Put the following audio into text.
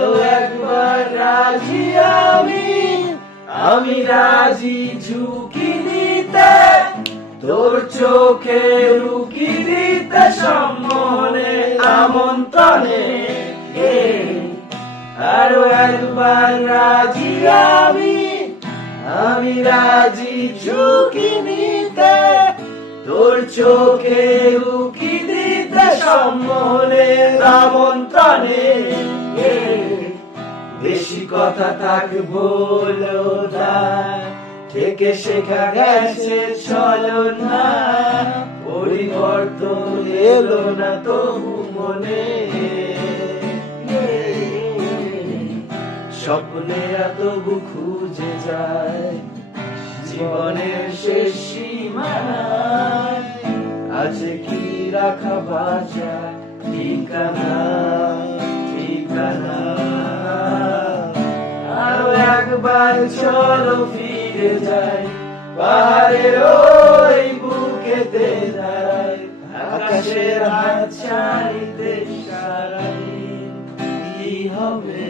আরো একবার রাজি আমি রাজি ঝুঁকি দিতে, তোর চোখে উকি দিতে সম্মানে আমন্ত্রণে। আরো একবার রাজি আমি রাজি ঝুঁকি নিতে, তোর চোখে উকি দিতে সম্মানে আমন্ত্রণে। বেশি কথা থাক বলো না, থেকে শেখা গেছে চলো না, পরিবর্তন এলো না তবু মনে। স্বপ্নেরা তবু খুঁজে যায় জীবনের শেষ সীমানায়, আছে কি রাখা বাঁচা ঠিকানা ঠিকানা। আরো একবার চলো ফিরে যাই, পাহাড়ের ওই বুকেতে দাঁড়াই, আকাশের হাত ছাড়িতে সারাদিন কি হবে।